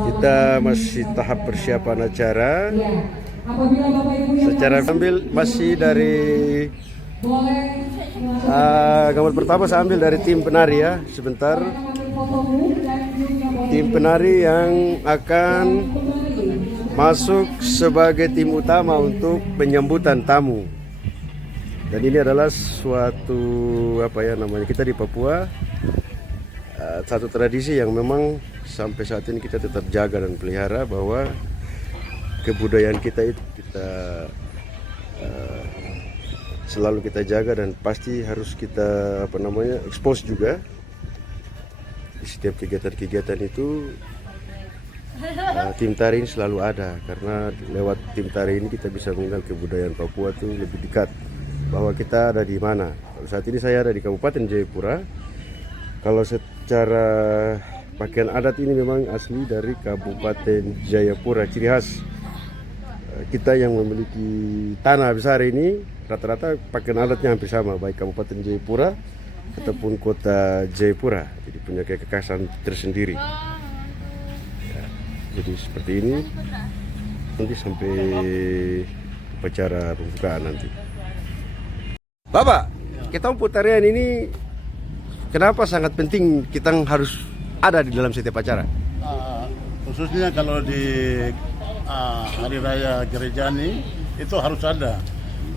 Kita masih tahap persiapan acara. Secara ambil masih dari gambar pertama saya ambil dari tim penari ya. Sebentar. Tim penari yang akan masuk sebagai tim utama untuk penyambutan tamu. Dan ini adalah suatu kita di Papua, satu tradisi yang memang sampai saat ini kita tetap jaga dan pelihara, bahwa kebudayaan kita itu kita selalu kita jaga dan pasti harus kita expose juga. Di setiap kegiatan-kegiatan itu tim tari ini selalu ada, karena lewat tim tari ini kita bisa mengenal kebudayaan Papua itu lebih dekat, bahwa kita ada di mana. Saat ini saya ada di Kabupaten Jayapura. Kalau secara pakaian adat ini memang asli dari Kabupaten Jayapura, ciri khas kita yang memiliki tanah besar ini rata-rata pakaian adatnya hampir sama, baik Kabupaten Jayapura ataupun kota Jayapura. Jadi punya kekhasan tersendiri. Ya, jadi seperti ini nanti sampai upacara pembukaan nanti. Bapak, kita putarian ini kenapa sangat penting kita harus ada di dalam setiap acara? Khususnya kalau di Hari Raya Gereja ini itu harus ada,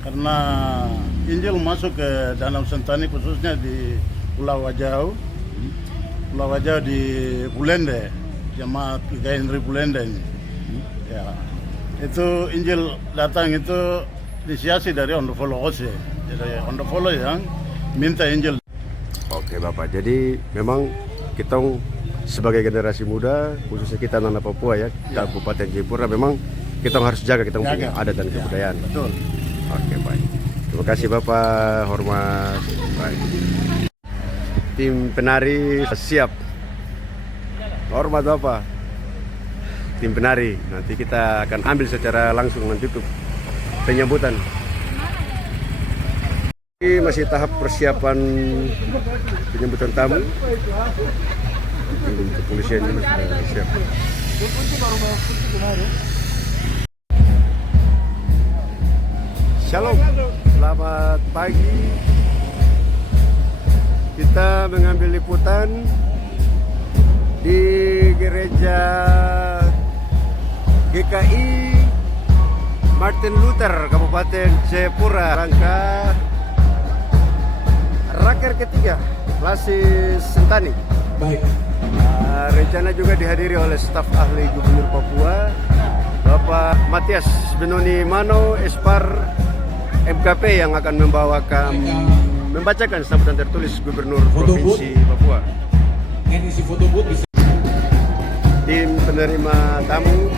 karena Injil masuk ke Danau Sentani, khususnya di Pulau Wajau di Bulende, jemaat Henry Bulende ini. Ya, itu Injil datang itu inisiasi dari Ondofolo Ose, jadi Ondofolo yang minta Injil. Oke Bapak, jadi memang kita sebagai generasi muda, khususnya kita anak Papua ya, Kabupaten Jayapura, memang kita harus jaga kita punya adat dan kebudayaan. Betul. Oke, baik. Terima kasih Bapak, hormat. Baik. Tim penari siap. Hormat Bapak. Tim penari, nanti kita akan ambil secara langsung nanti untuk penyambutan. Ini masih tahap persiapan penyambutan tamu. Tim kepolisian ini sudah siap. Shalom, selamat pagi. Kita mengambil liputan di gereja GKI Martin Luther, Kabupaten Jayapura, rangka Raker ketiga Klasis Sentani. Baik. Rencana juga dihadiri oleh staf ahli Gubernur Papua, Bapak Matias Benoni Mano, Espar MKP, yang akan membacakan sambutan tertulis Gubernur Provinsi Papua. Tim penerima tamu.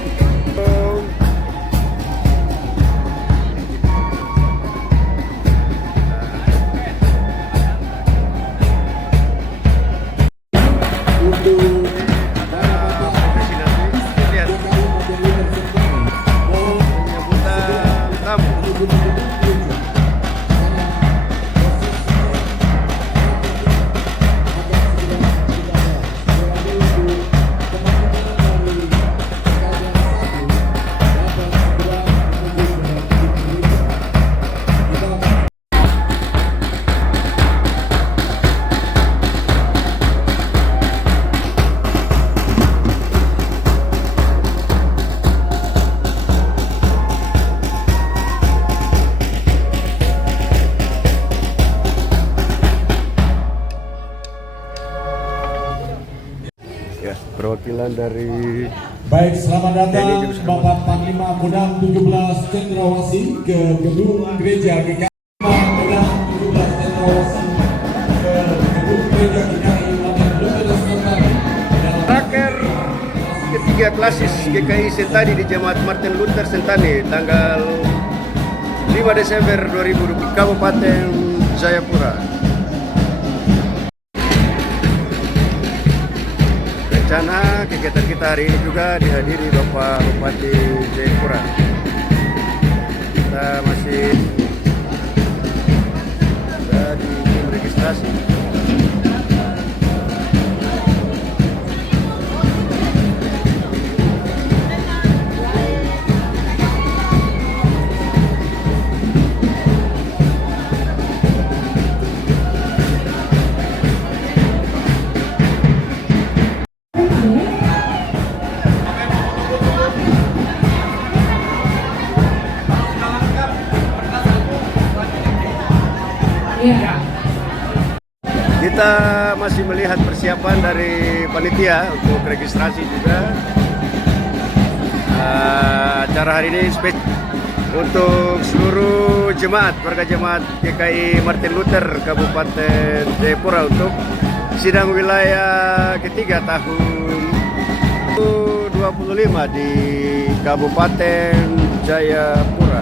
Perwakilan dari baik, selamat datang Bapak Panglima Kodam 17 Cendrawasih ke gedung gereja GKI. Kodam 17 Cendrawasih ke gedung gereja GKI Martin Luther Sentani. Raker ketiga Klasis GKI Sentani di Jemaat Martin Luther Sentani, tanggal 5 Desember 2020, Kabupaten Jayapura. Rencana kegiatan kita hari ini juga dihadiri Bapak Bupati Jayapura. Kita masih di tim registrasi. lihat persiapan dari panitia untuk registrasi juga. Acara hari ini untuk seluruh jemaat, warga jemaat GKI Martin Luther Kabupaten Jayapura untuk sidang wilayah ketiga tahun 2025 di Kabupaten Jayapura.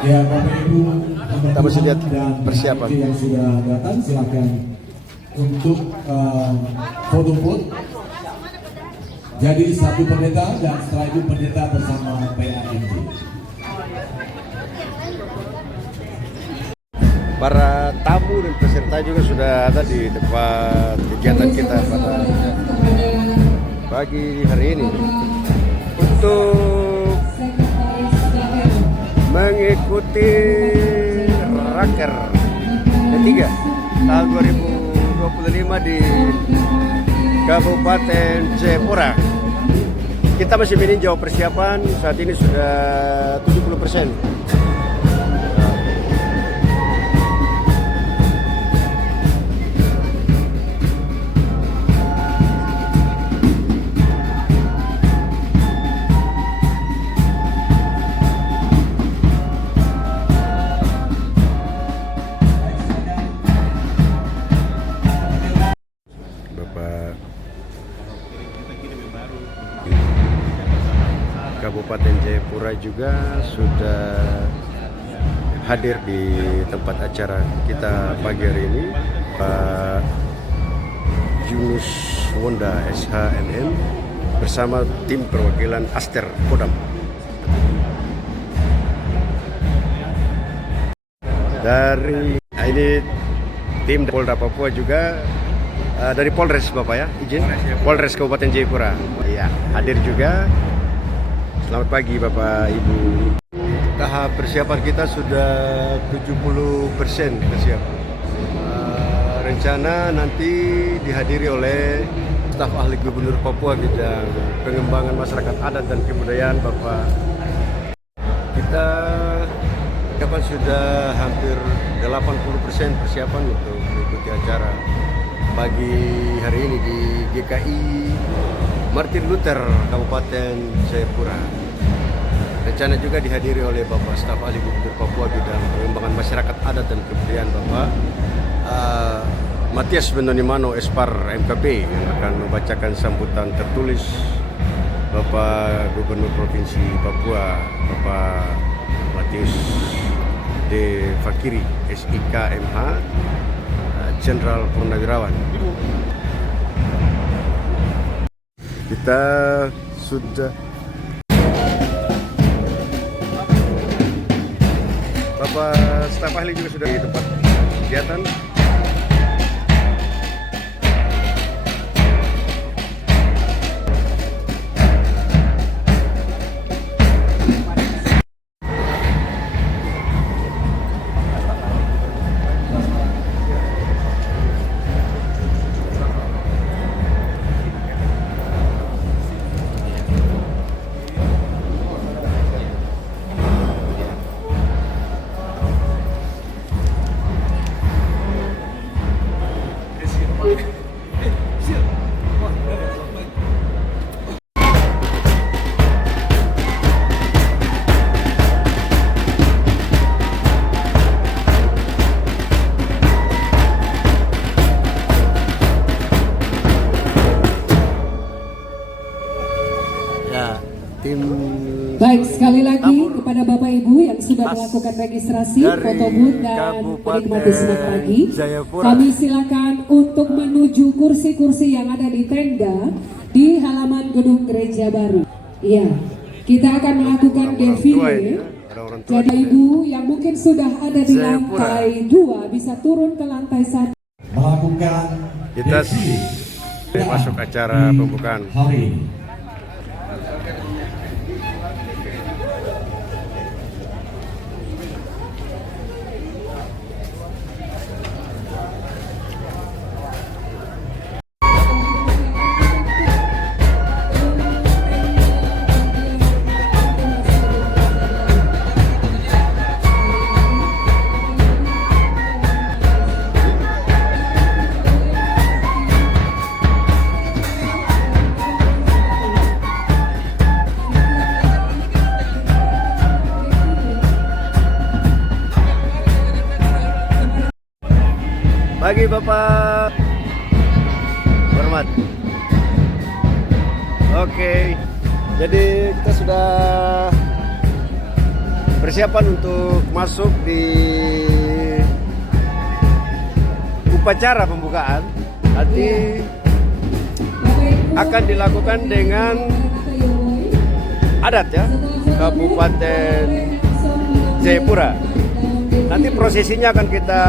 Ya, Bapak Ibu, Kita masih lihat dan persiapan. yang sudah datang, silakan untuk foto-foto. Jadi satu pendeta dan setelah itu pendeta bersama PAMJ. Para tamu dan peserta juga sudah ada di tempat kegiatan kita pada pagi hari ini untuk mengikuti raker ketiga tahun 2025 di Kabupaten Jayapura. Kita masih meninjau persiapan, saat ini sudah 70%. Kabupaten Jayapura juga sudah hadir di tempat acara kita pagi hari ini. Pak Yunus Wonda SHMM bersama tim perwakilan Aster Kodam. Dari ini tim Polda Papua juga dari Polres Bapak ya, izin Polres Kabupaten Jayapura. Iya, hadir juga. Selamat pagi Bapak Ibu. Tahap persiapan kita sudah 70% persiapan. Rencana nanti dihadiri oleh staf ahli Gubernur Papua bidang pengembangan masyarakat adat dan kebudayaan Bapak. Kita kapan sudah hampir 80% persiapan untuk mengikuti acara pagi hari ini di GKI Martin Luther Kabupaten Jayapura. Rencana juga dihadiri oleh Bapak staf ahli Gubernur Papua bidang pengembangan masyarakat adat dan kebudayaan Bapak Matias Benonimano Espar MKP yang akan membacakan sambutan tertulis Bapak Gubernur Provinsi Papua Bapak Matius D. Fakiri SIK MH Jenderal Purnawirawan. Kita sudah Bapak staf ahli juga sudah di tempat kegiatan. Baik, sekali lagi kepada Bapak Ibu yang sudah melakukan registrasi foto booth dan menikmati senang pagi, kami silakan untuk menuju kursi-kursi yang ada di tenda di halaman gedung gereja baru. Iya, kita akan melakukan defile. Jadi Ibu yang mungkin sudah ada di lantai 2 bisa turun ke lantai 1. Melakukan Kita masuk acara pembukaan. hari ini. Oke, jadi kita sudah persiapan untuk masuk di upacara pembukaan. Nanti akan dilakukan dengan adat ya, Kabupaten Jayapura. Nanti prosesinya akan kita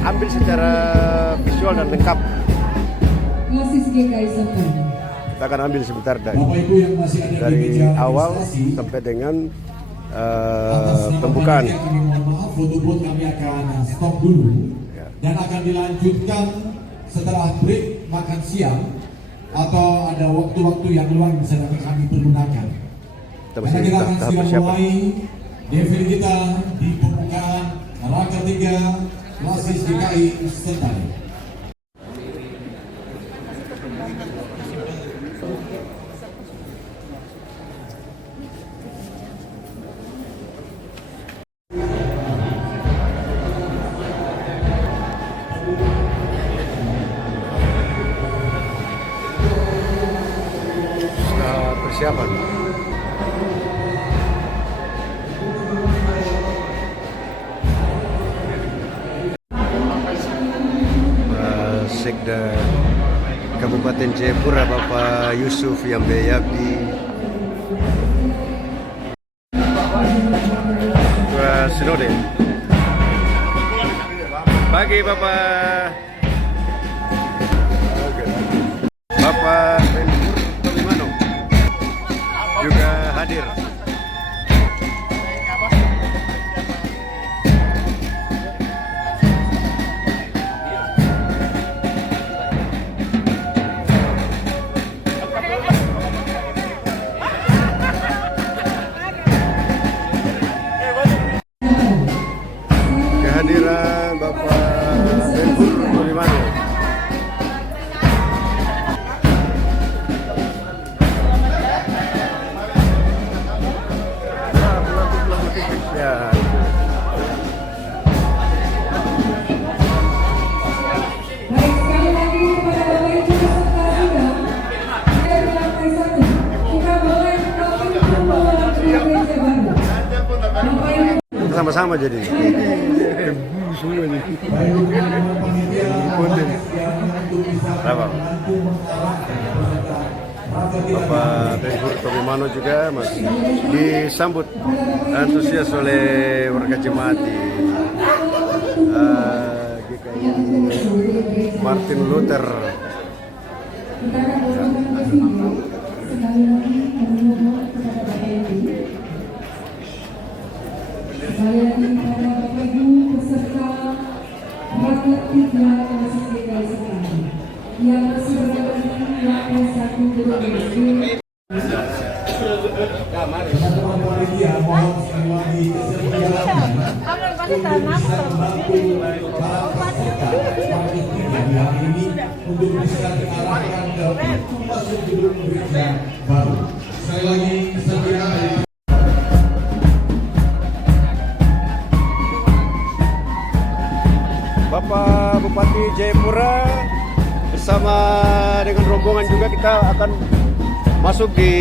ambil secara visual dan lengkap. Kita akan ambil sebentar dari awal sampai dengan pembukaan. Foto booth kami akan stop dulu dan akan dilanjutkan setelah break makan siang atau ada waktu-waktu yang luang bisa kami pergunakan. Karena kita akan segera mulai defile kita di pembukaan rangka 3 Klasis GKI Sentani. Persiapan. Sekda Kabupaten Jayapura Bapak Yusuf Yambe Yabdi, Ketua Sinode. Pagi Bapak Benhur Tolimano juga hadir. Kehadiran Bapak Benhur Tolimano. Ya. Baik, sekali lagi kepada Bapak Ibu peserta sidang, saya di lantai 1, kita boleh melakukan pembawa ke gereja baru. Bapak Ibu Kita sama-sama jadi. Berapa? Bapak Benhur Tolimano juga masih disambut antusias oleh warga jemaat di GKI Martin Luther. kita akan melakukan video sekali lagi kami mohon kepada Bapak Ibu. Sekali lagi kepada Bapak Ibu peserta rapat 3 Klasis GKI Sentani yang masih berada di lantai 1 gedung GKI. Teman-teman panitia mohon sekali lagi kesediaan bisa membantu para peserta market 3 di hari ini untuk bisa diarahkan ke pintu masuk gedung gereja baru. Sekali lagi kesediaan. Bapak Bupati Jayapura bersama dengan rombongan juga kita akan masuk di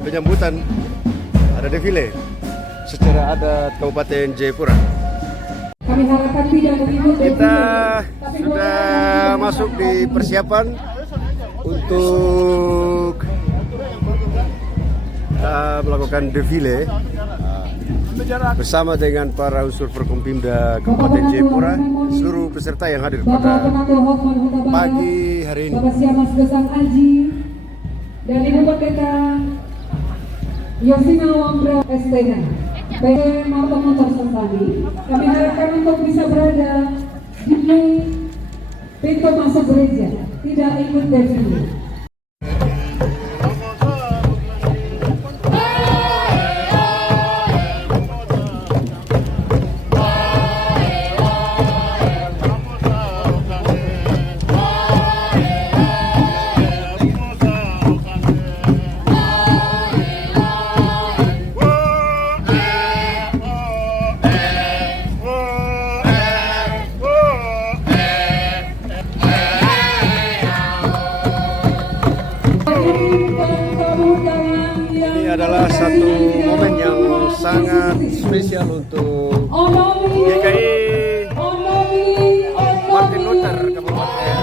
penyambutan, ada defile secara adat Kabupaten Jayapura. Kami harapkan tidak mengikut Kita sudah masuk di persiapan untuk melakukan defile bersama dengan para unsur Forkompimda Kabupaten Jayapura, seluruh peserta yang hadir Bapak pada Penanggung Hotman Huta Barat, pagi hari ini. Bapak Siamas Besang Aji, dan Ibu Pendeta Yosina Wambra STH, baik motor Sentani. Kami harapkan untuk bisa berada di pintu masuk gereja, tidak ikut defile. satu momen yang sangat spesial untuk GKI Martin Luther Kabupaten.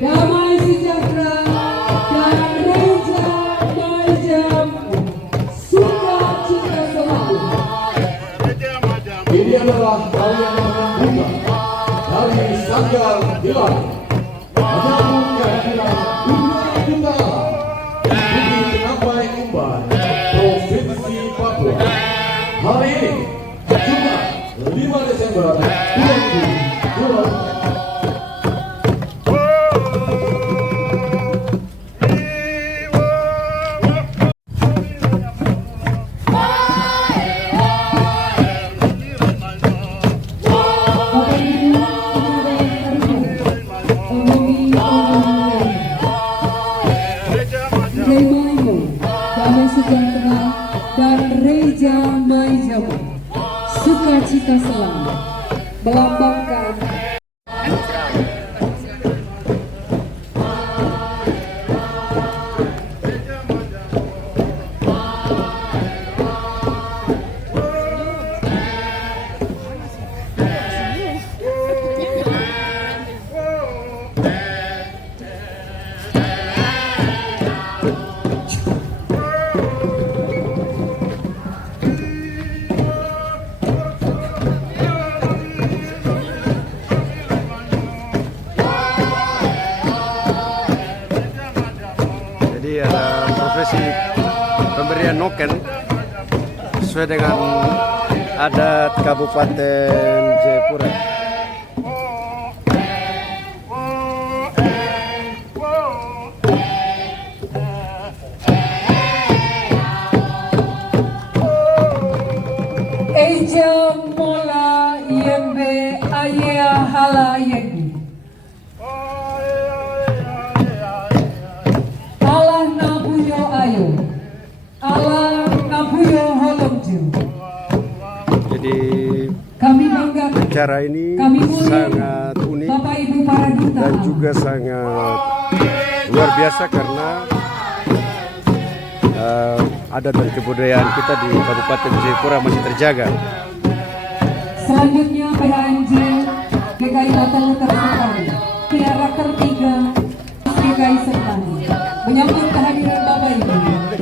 Damai sejahtera dan reja majam, sukacita selalu. Ini adalah tarian bunga dari Sanggar Dilan menyambut kehadiran dunia kita di Nampai Umban, Provinsi Papua. Hari ini Jumat 5 Desember 2020. Damai sejahtera dan reja majam, sukacita selalu, melambangkan Ada profesi pemberian noken sesuai dengan adat Kabupaten Jayapura. Eja mola yembe ayah hala yebi. Allah nabuyo ayo, Allah nabuyo holomju. Jadi Kami banggakan acara ini Kami mulia sangat unik Bapak Ibu para duta dan juga sangat luar biasa karena adat dan kebudayaan kita di Kabupaten Jayapura masih terjaga. Selanjutnya PHNJ GKI Martin Luther Sentani, Tiara ketiga GKI Sentani, menyambut kehadiran Bapak Ibu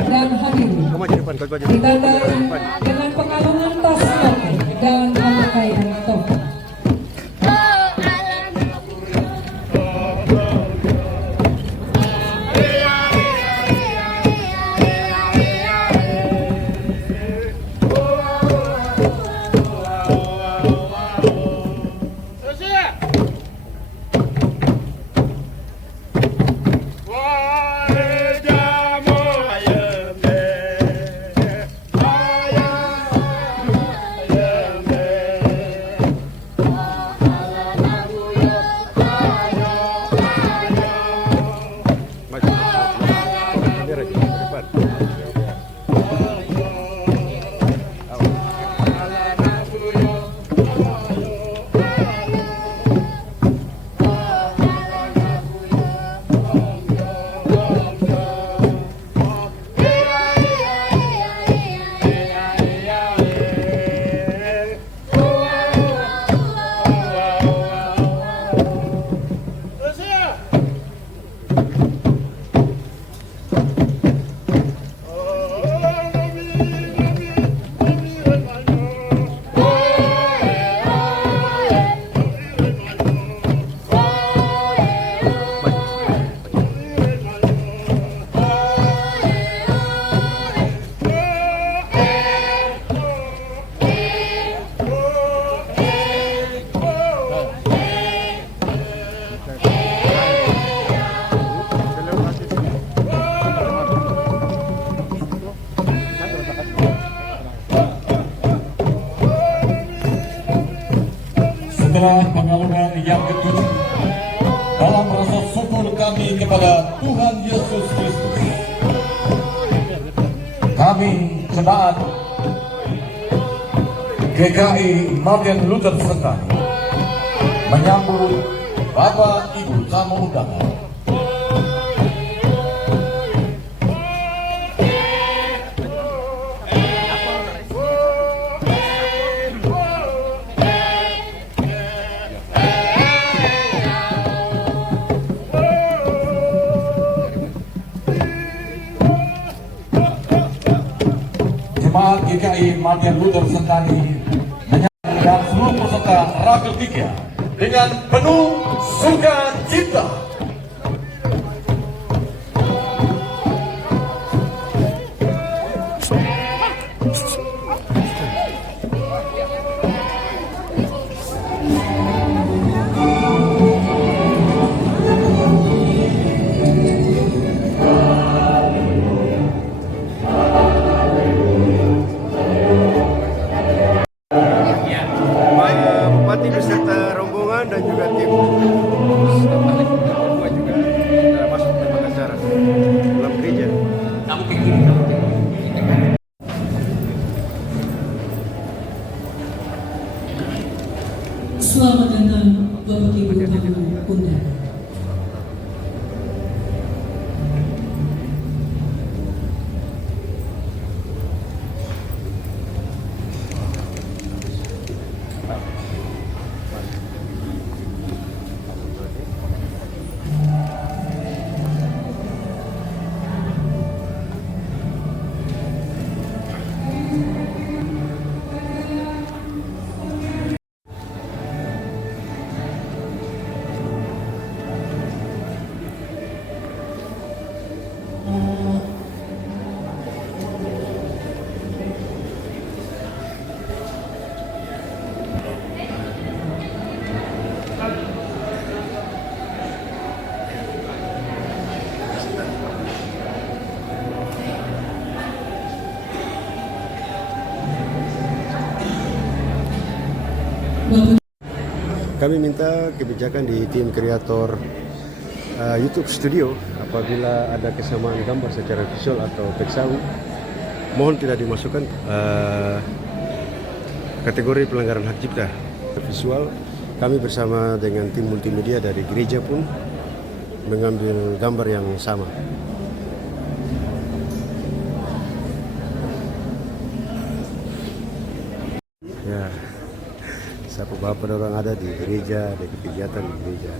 dan hadirin Kamu aja depan, kau aja depan. ditandai dengan pengalungan tas token dan pemakaian token. Setelah pengalungan yang ketujuh, dalam rasa syukur kami kepada Tuhan Yesus Kristus, kami jemaat GKI Martin Luther Sentani menyambut Bapak Ibu tamu undangan dari Martin Luther Sentani dan seluruh peserta Ragil 3 dengan penuh sukacita. Bupati beserta rombongan dan juga tim Papua juga masuk dalam acara dalam gereja. Selamat datang Bapak Ibu tamu undangan. Kami minta kebijakan di tim kreator YouTube Studio apabila ada kesamaan gambar secara visual atau text sound, mohon tidak dimasukkan kategori pelanggaran hak cipta. Visual, kami bersama dengan tim multimedia dari gereja pun mengambil gambar yang sama. Ya. Siapa bapak orang ada di gereja, ada kegiatan di gereja.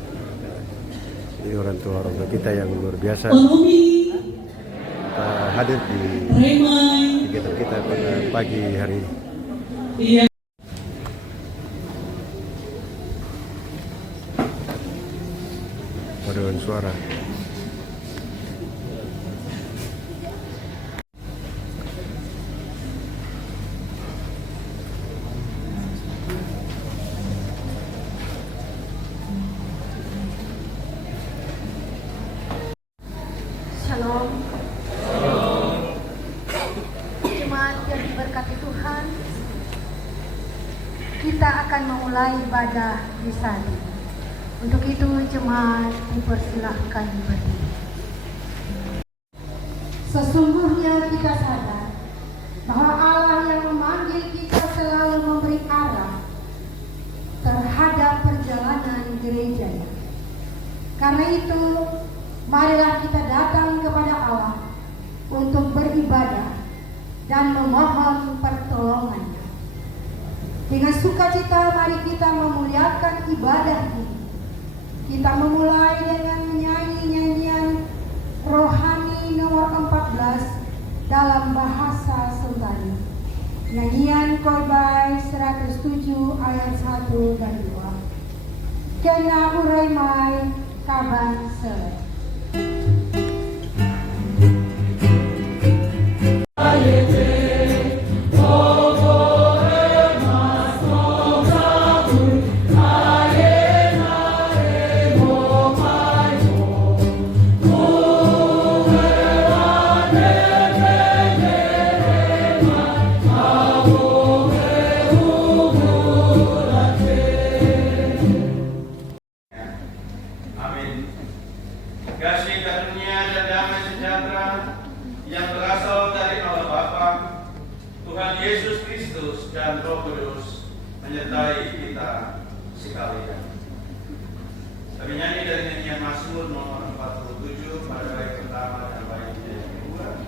Ini orang tua kita yang luar biasa. Kita hadir di kegiatan kita pada pagi hari ini. Paduan suara. Shalom. Jemaat yang diberkati Tuhan, kita akan memulai ibadah di sana. Untuk itu jemaat dipersilahkan berdiri. Sesungguhnya kita sadar bahwa Allah yang memanggil kita selalu memberi arah terhadap perjalanan gerejanya. Karena itu, marilah kita datang kepada Allah untuk beribadah dan memohon pertolongannya. Dengan sukacita mari kita memuliakan ibadah ini. Kita memulai dengan menyanyi nyanyian rohani nomor 14 dalam bahasa Sentani. Nyanyian Kolbai 107 ayat 1 dan 2. Kena urai mai kaban sele. Kasih karunia dan damai sejahtera yang berasal dari Allah Bapa, Tuhan Yesus Kristus dan Roh Kudus menyertai kita sekalian. Kami nyanyi dari nyanyian Mazmur nomor 47 pada bait pertama dan bait yang kedua.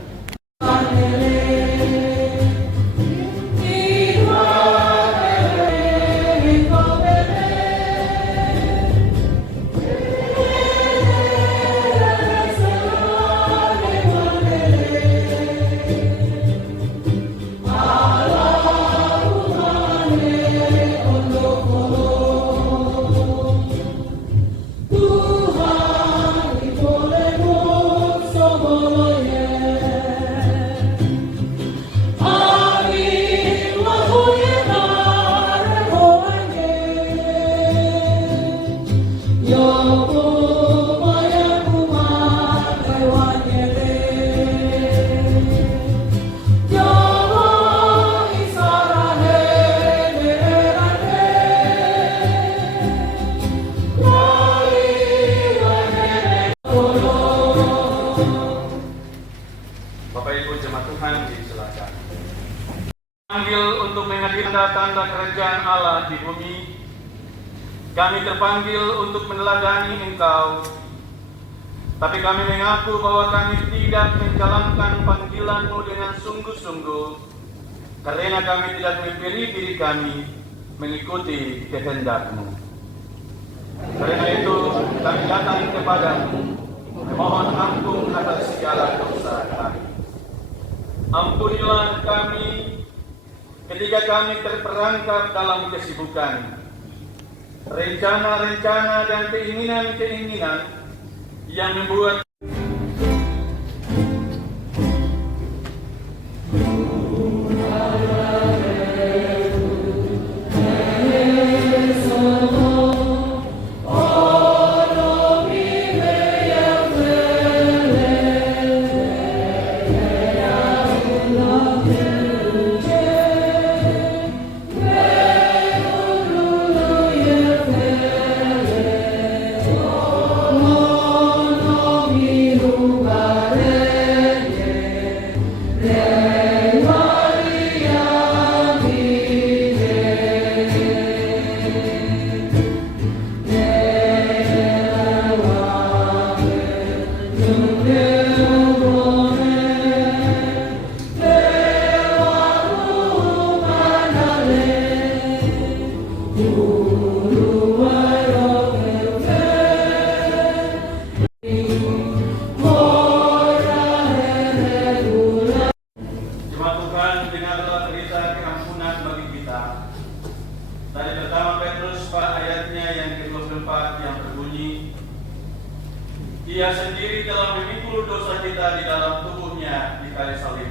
Allah kerajaan Allah di bumi. Kami terpanggil untuk meneladani Engkau, tapi kami mengaku bahwa kami tidak menjalankan panggilan-Mu dengan sungguh-sungguh, karena kami tidak memberi diri kami mengikuti kehendak-Mu. Karena itu kami datang kepadamu, memohon ampun atas segala dosa kami. Ampunilah kami ketika kami terperangkap dalam kesibukan, rencana-rencana dan keinginan-keinginan yang membuat dari pertama Petrus ayatnya yang ke-24 yang berbunyi, Ia sendiri telah memikul dosa kita di dalam tubuhnya di kayu salib.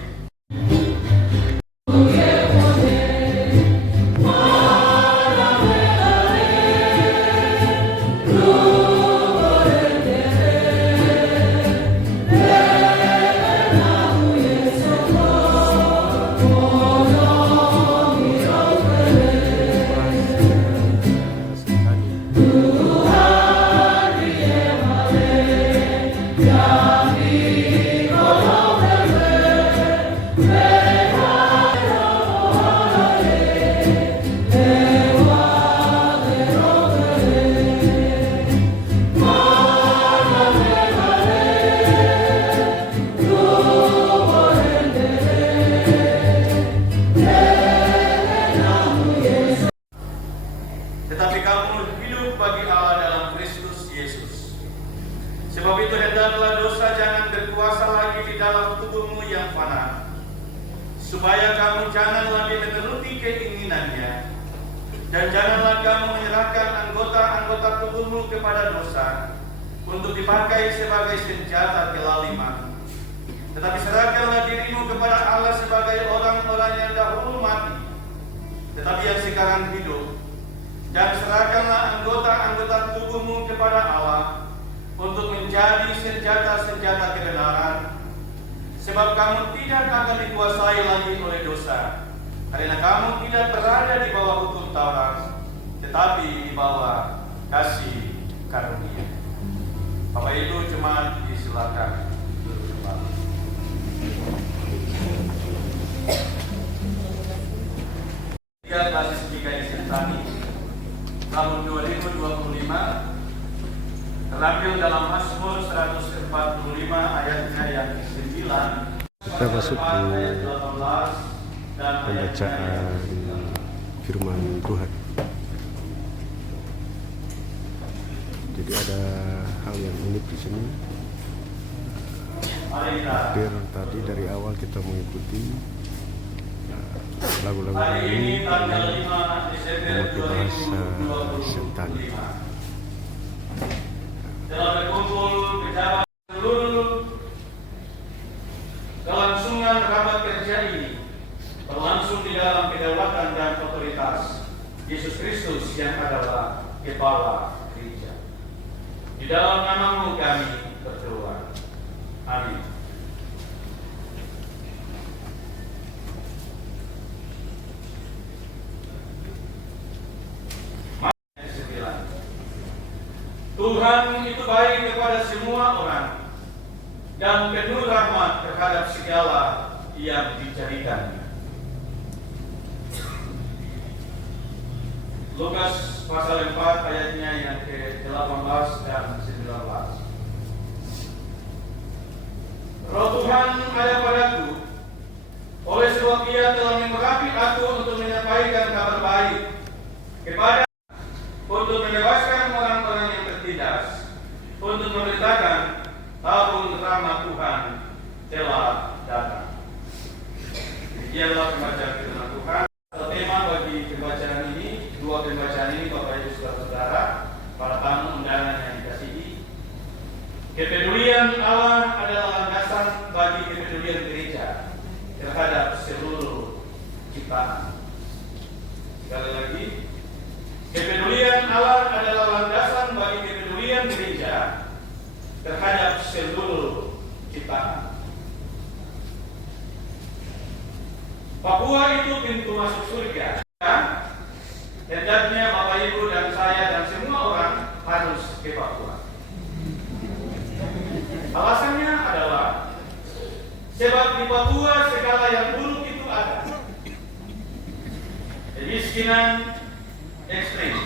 Tetapi kamu hidup bagi Allah dalam Kristus Yesus. Sebab itu hendaklah dosa jangan berkuasa lagi di dalam tubuhmu yang fana, supaya kamu jangan lagi menuruti keinginannya, dan janganlah kamu menyerahkan anggota-anggota tubuhmu kepada dosa untuk dipakai sebagai senjata kelaliman. Tetapi serahkanlah dirimu kepada Allah sebagai orang-orang yang dahulu mati, tetapi yang sekarang hidup. Dan serahkanlah anggota-anggota tubuhmu kepada Allah untuk menjadi senjata-senjata kebenaran, sebab kamu tidak akan dikuasai lagi oleh dosa, karena kamu tidak berada di bawah hukum Taurat, tetapi di bawah kasih karunia. Bapak Ibu jemaat disilakan duduk kembali. Tiga basis PKI Sentani tahun 2025 terambil dalam Mazmur 145 ayatnya yang ke-9. Kita masuk ke pembacaan firman Tuhan. Jadi ada hal yang unik di sini. Hampir tadi dari awal kita mengikuti lagu-lagu ini memakai bahasa Sentani. Telah berkumpul pejabat seluruh kelangsungan rapat kerja ini berlangsung di dalam kedaulatan dan otoritas Yesus Kristus yang adalah Kepala Gereja. Di dalam nama-Mu kami berdoa. Amin. Tuhan itu baik kepada semua orang dan penuh rahmat terhadap segala yang dijadikannya. Lukas pasal 4 ayatnya yang ke-18 dan 19. Roh Tuhan ada padaku, oleh sebab Ia telah mengurapi aku untuk menyampaikan kabar baik kepada, untuk membebaskan orang-orang yang tertindas, untuk memberitakan tahun rahmat Tuhan telah datang. Demikianlah pembacaan firman Tuhan. Tema bagi pembacaan ini, dua pembacaan ini Bapak Ibu Saudara, para tamu undangan yang dikasihi. Kepedulian Allah adalah landasan bagi kepedulian gereja terhadap seluruh ciptaan. Sekali lagi, kepedulian Allah adalah landasan bagi kepedulian gereja terhadap seluruh ciptaan. Papua itu pintu masuk surga. Hendaknya Bapak Ibu dan saya dan semua orang harus ke Papua. Alasannya adalah sebab di Papua segala yang buruk itu ada. Kemiskinan ekstrim,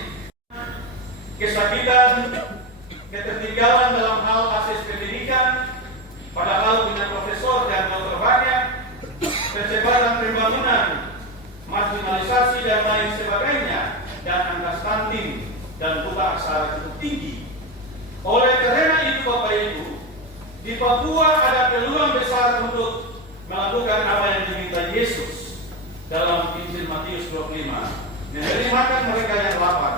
kesakitan, ketertinggalan dalam hal akses pendidikan, padahal punya profesor dan dokter banyak, percepatan pembangunan, marginalisasi dan lain sebagainya, dan angka stunting dan buta aksara cukup tinggi. Oleh karena itu Bapak Ibu, di Papua ada peluang besar untuk melakukan apa yang diminta Yesus dalam Injil Matius 25, memberi makan mereka yang lapar,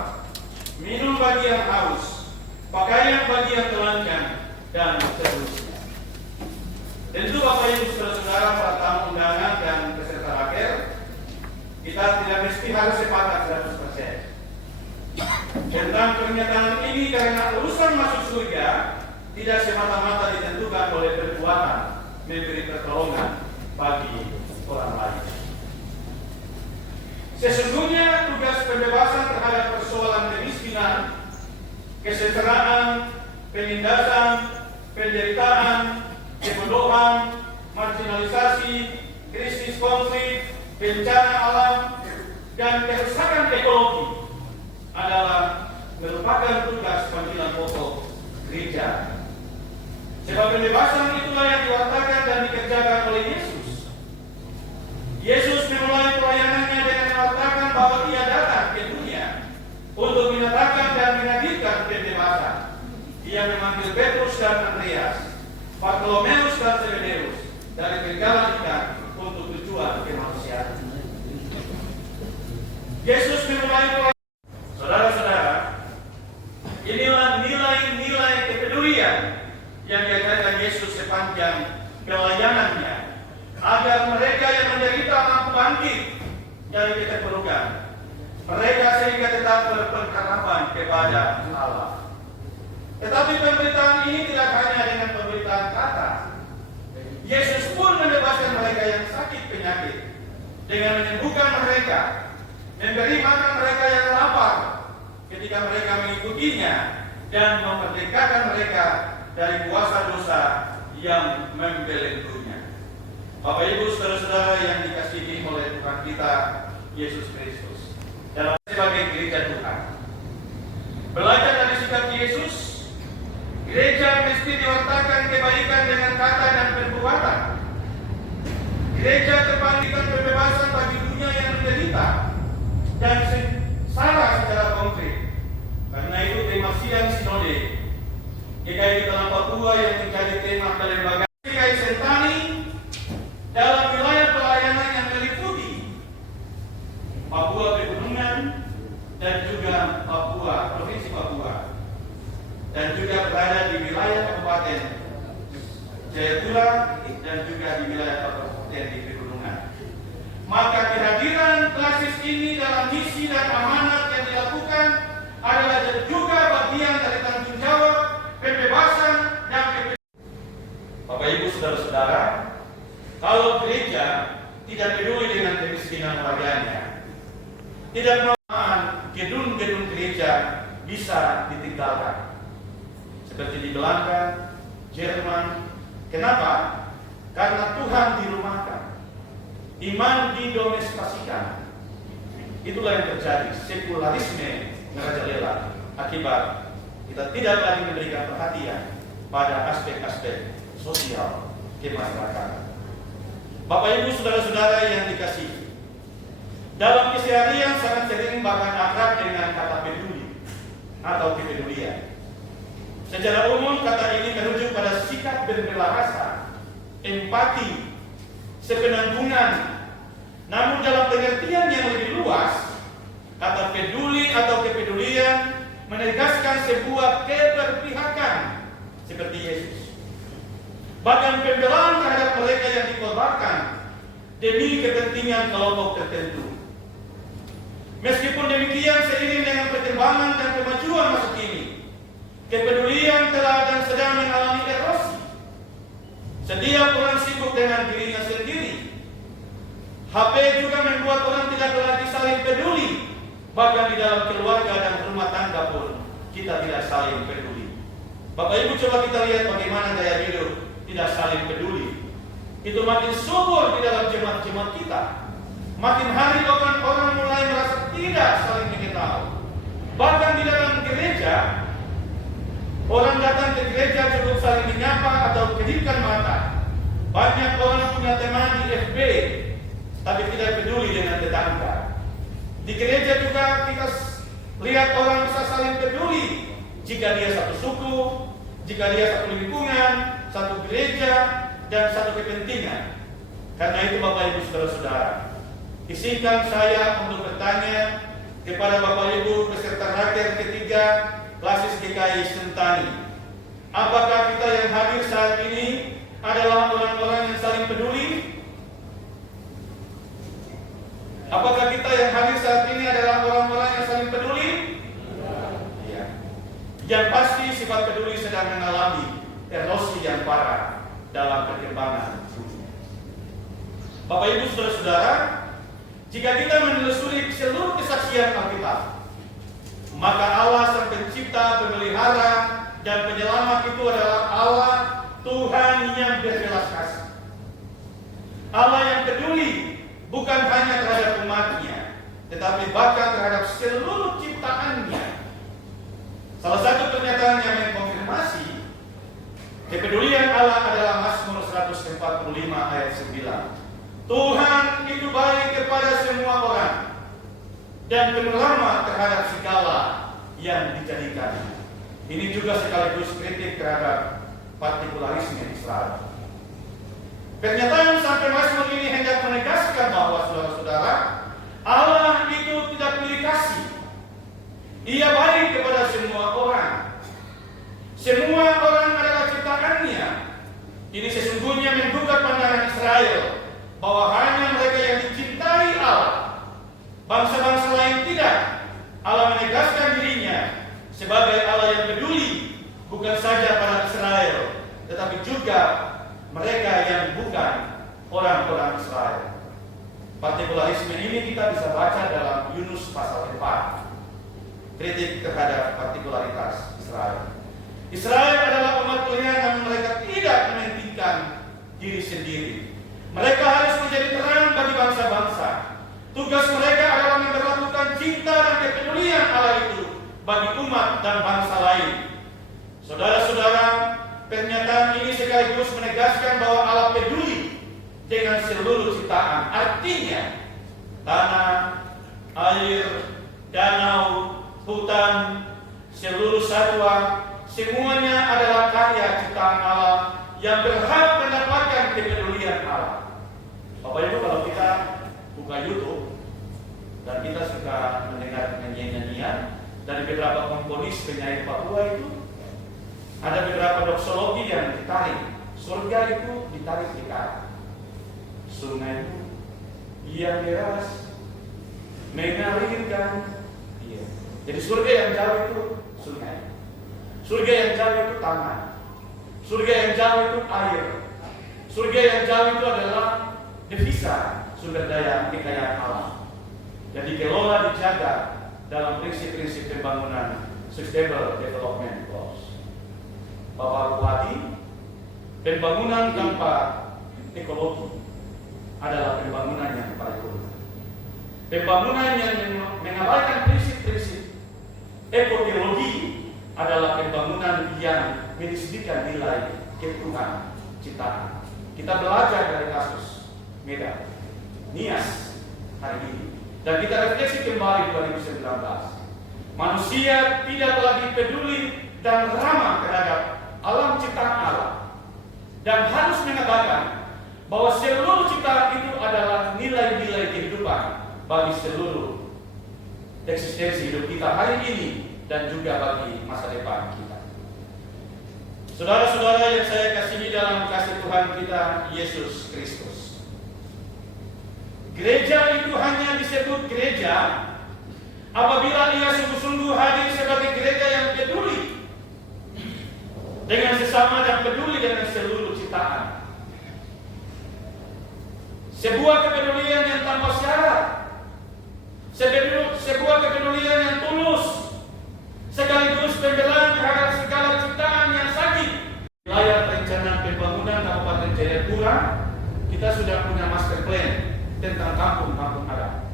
minum bagi yang haus, pakaian bagi yang telanjang, dan seterusnya. Tentu Bapak Ibu Saudara, para tamu undangan dan peserta akhir, kita tidak mesti harus sepakat 100% tentang pernyataan ini, karena urusan masuk surga tidak semata-mata ditentukan oleh perbuatan memberi pertolongan bagi orang lain. Sesungguhnya tugas pembebasan terhadap persoalan kemiskinan, kesejahteraan, penindasan, penderitaan, kebodohan, marginalisasi, krisis konflik, bencana alam, dan kerusakan ekologi adalah merupakan tugas panggilan pokok gereja. Sebab pembebasan itulah yang diwartakan dan dikerjakan oleh Yesus. Yesus memulai pelayanannya dengan mengatakan bahwa Ia datang ke dunia untuk menyatakan dan menghadirkan pembebasan. Ia memanggil Petrus dan Andreas, Bartolomeus dan Zebedeus dari penjara ikan untuk tujuan kemanusiaan. Yesus memulai pelayanan. Saudara-saudara, inilah nilai-nilai kepedulian yang diajarkan Yesus sepanjang pelayanannya, agar mereka yang menderita mampu bangkit dari keterpurukan. Mereka sehingga tetap berpengharapan kepada Allah. Tetapi pemberitaan ini tidak hanya dengan pemberitaan kata. Yesus pun membebaskan mereka yang sakit penyakit dengan menyembuhkan mereka, memberi makan mereka yang lapar ketika mereka mengikutinya, dan memerdekakan mereka dari kuasa dosa yang membelenggunya. Bapak Ibu Saudara-saudara yang dikasihi oleh Tuhan kita Yesus Kristus, dalam sebagai gereja Tuhan, belajar dari sikap Yesus, gereja mesti diwartakan kebaikan dengan kata dan perbuatan. Gereja terpandingkan pembebasan bagi dunia yang menderita dan sengsara secara konkret. Karena itu tema sidang sinode GKI dalam Papua yang menjadi tema kelembagaan GKI Sentani dalam wilayah pelayanan yang meliputi Papua Pegunungan dan juga Papua, Provinsi Papua, dan juga berada di wilayah Kabupaten Jayapura dan juga di wilayah Kabupaten di Pegunungan. Maka kehadiran klasis ini dalam misi dan amanat yang dilakukan adalah juga bagian dari tanggung jawab pembebasan dan Bapak Ibu Saudara-saudara, kalau gereja tidak peduli dengan kemiskinan warganya, tidak mau gedung-gedung gereja bisa ditinggalkan. Seperti di Belanda, Jerman. Kenapa? Karena Tuhan dirumahkan. Iman didomestikasikan. itulah yang terjadi, sekularisme merajalela akibat kita tidak lagi memberikan perhatian pada aspek-aspek sosial kemasyarakatan. Bapak Ibu saudara-saudara yang dikasihi, dalam keseharian sangat sering bahkan akrab dengan kata peduli atau kepedulian. Secara umum kata ini merujuk pada sikap berbelahasa, empati, sepenanggungan. Namun dalam pengertian yang lebih luas, kata peduli atau kepedulian menegaskan sebuah keberpihakan seperti Yesus. Bahkan pembelaan terhadap mereka yang dikorbankan demi kepentingan kelompok tertentu. Meskipun demikian, seiring dengan perkembangan dan kemajuan masa kini, kepedulian telah dan sedang mengalami erosi. Setiap orang sibuk dengan dirinya sendiri. HP juga membuat orang tidak lagi saling peduli. Bahkan di dalam keluarga dan rumah tangga pun kita tidak saling peduli. Bapak Ibu, coba kita lihat bagaimana gaya hidup tidak saling peduli. Itu makin subur di dalam jemaat-jemaat kita. Makin hari orang mulai merasa tidak saling mengenal. Bahkan di dalam gereja, orang datang ke gereja cukup saling menyapa atau kedipkan mata. Banyak orang punya teman di FB, tapi tidak peduli dengan tetangga. Di gereja juga kita lihat orang bisa saling peduli jika dia satu suku, jika dia satu lingkungan, satu gereja, dan satu kepentingan. Karena itu Bapak Ibu saudara-saudara, izinkan saya untuk bertanya kepada Bapak Ibu peserta raker ketiga Klasis GKI Sentani. Apakah kita yang hadir saat ini adalah orang-orang yang saling peduli? Apakah kita yang hadir saat ini adalah orang-orang yang saling peduli? Ya. Yang pasti sifat peduli sedang mengalami erosi yang parah dalam perkembangan. Bapak Ibu saudara-saudara, jika kita menelusuri seluruh kesaksian Alkitab, maka Allah sang pencipta, pemelihara, dan penyelamat itu adalah Allah Tuhan yang berbelas kasih. Allah yang peduli bukan hanya terhadap umatnya, tetapi bahkan terhadap seluruh ciptaannya. Salah satu pernyataan yang mengkonfirmasi kepedulian Allah adalah Mazmur 145 ayat 9. Tuhan itu baik kepada semua orang dan penuh rahmat terhadap segala yang dijadikan. Ini juga sekaligus kritik terhadap partikularisme Israel. Pernyataan sampai Mazmur ini hendak menegaskan bahwa saudara-saudara, Allah itu tidak pilih kasih. Ia baik kepada semua orang. Semua orang adalah ciptaannya. Ini sesungguhnya menggugah pandangan Israel bahwa hanya mereka yang dicintai Allah. Bangsa-bangsa lain tidak. Allah menegaskan dirinya sebagai Allah yang peduli bukan saja pada Israel, tetapi juga mereka yang bukan orang-orang Israel. Partikularisme ini kita bisa baca dalam Yunus pasal 4. Kritik terhadap partikularitas Israel. Israel adalah umat Tuhan yang mereka tidak mementingkan diri sendiri. Mereka harus menjadi terang bagi bangsa-bangsa. Tugas mereka adalah memperlakukan cinta dan kepedulian Allah itu bagi umat dan bangsa lain. Saudara-saudara, pernyataan ini sekaligus menegaskan bahwa Allah peduli dengan seluruh ciptaan. Artinya, tanah, air, danau, hutan, seluruh satwa, semuanya adalah karya ciptaan Allah yang berhak mendapatkan kepedulian Allah. Bapak Ibu, kalau kita buka YouTube dan kita suka mendengar nyanyian-nyanyian dari beberapa komponis penyair Papua itu, ada beberapa doksologi yang ditarik. Surga itu ditarik di kanan, sungai itu yang deras mengalirkan. Iya. Jadi surga yang jauh itu sungai, surga yang jauh itu tanah, surga yang jauh itu air, surga yang jauh itu adalah devisa sumber daya kekayaan Allah. Jadi kelola dijaga dalam prinsip-prinsip pembangunan Sustainable Development Goals. Bapak Bupati, pembangunan tanpa ekologi adalah pembangunan yang paripurna. Pembangunan yang mengabaikan prinsip-prinsip ekoteologi adalah pembangunan yang menisbikan nilai ketuhanan ciptaan. Kita belajar dari kasus Medan, Nias hari ini, dan kita refleksi kembali 2019. Manusia tidak lagi peduli dan ramah terhadap alam ciptaan Allah, dan harus mengatakan bahwa seluruh ciptaan itu adalah nilai-nilai kehidupan bagi seluruh eksistensi hidup kita hari ini dan juga bagi masa depan kita. Saudara-saudara yang saya kasihi dalam kasih Tuhan kita Yesus Kristus, gereja itu hanya disebut gereja apabila ia sungguh-sungguh hadir sebagai gereja yang peduli dengan sesama dan peduli dengan seluruh ciptaan. Sebuah kepedulian yang tanpa syarat, sebuah kepedulian yang tulus, sekaligus pembelaan terhadap segala ciptaan yang sakit. Wilayah perencanaan pembangunan Kabupaten Jayapura, kita sudah punya master plan tentang kampung-kampung adat.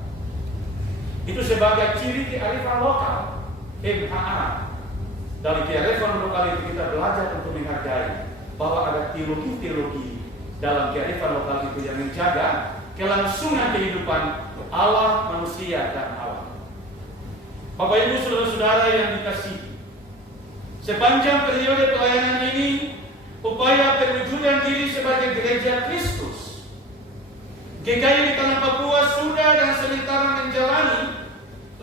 Itu sebagai ciri kearifan lokal, MHA. Dari kearifan lokal itu kita belajar untuk menghargai bahwa ada teologi-teologi dalam kearifan lokal itu yang menjaga kelangsungan kehidupan Allah, manusia, dan alam. Bapak Ibu saudara-saudara yang dikasihi, sepanjang periode pelayanan ini, upaya perwujudan diri sebagai gereja Kristus, GKI di Tanah Papua sudah dan sementara menjalani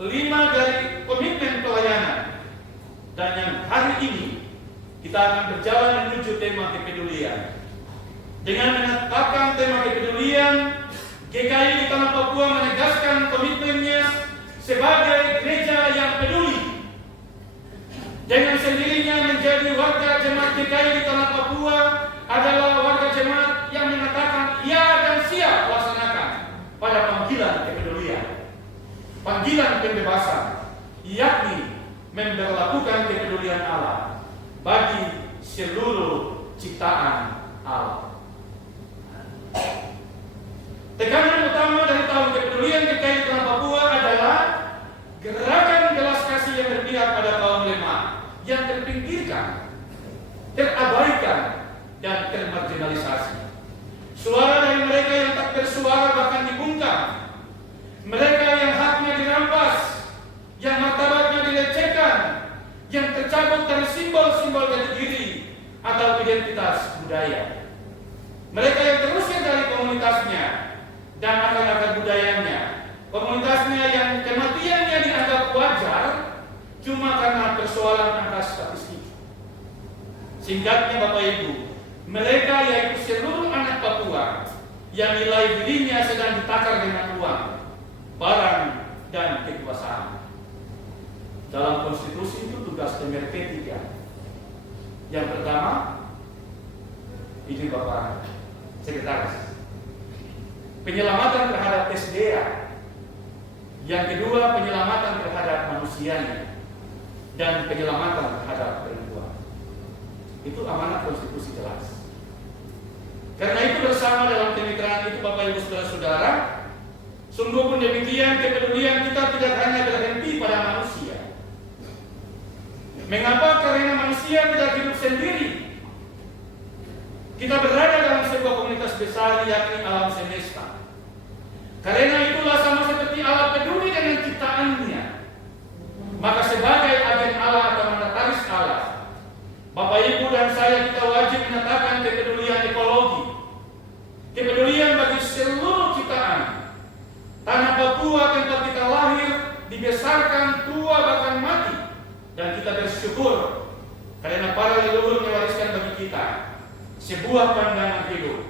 5 dari komitmen pelayanan, dan yang hari ini kita akan berjalan menuju tema kepedulian. Dengan menetapkan tema kepedulian, GKI di Tanah Papua menegaskan komitmennya sebagai gereja yang peduli. Dengan sendirinya menjadi warga jemaat GKI di Tanah Papua adalah warga jemaat yang mengatakan ya dan siap laksanakan pada panggilan kepedulian, panggilan pembebasan, yakni memberlakukan kepedulian Allah bagi seluruh ciptaan Allah. Tekanan utama dari tahun kepedulian GKI di Tanah Papua adalah gerakan belas kasih yang berpihak pada kaum lemah yang terpinggirkan, terabaikan, dan termarginalisasi. Suara dari mereka yang tak bersuara bahkan dibungkam, mereka yang haknya dirampas, yang martabatnya dilecehkan, yang tercabut dari simbol-simbol jati diri atau identitas budaya. Mereka yang terusir dari komunitasnya dan akar-akar budayanya, komunitasnya yang kematiannya dianggap wajar cuma karena persoalan angka statistik. Singkatnya Bapak Ibu, mereka yaitu seluruh anak Papua yang nilai dirinya sedang ditakar dengan uang, barang, dan kekuasaan. Dalam konstitusi itu tugas MRP 3. Yang pertama, ini Bapak Sekretaris, penyelamatan terhadap SDA. Yang kedua, penyelamatan terhadap manusianya, dan penyelamatan terhadap perempuan. Itu amanat konstitusi jelas. Karena itu bersama dalam kemitraan itu Bapak Ibu saudara-saudara, sungguh pun demikian kepedulian kita tidak hanya berhenti pada manusia. Mengapa? Karena manusia tidak hidup sendiri. Kita berada dalam sebuah komunitas besar yakni alam semesta. Karena itulah sama seperti Allah peduli dengan ciptaannya, maka sebagai agen Allah atau mandataris Allah, Bapak Ibu dan saya kita wajib menyatakan kepedulian ekologi, kepedulian bagi seluruh ciptaan. Tanah Papua tempat kita lahir, dibesarkan, tua bahkan mati, dan kita bersyukur karena para leluhur mewariskan bagi kita sebuah pandangan hidup,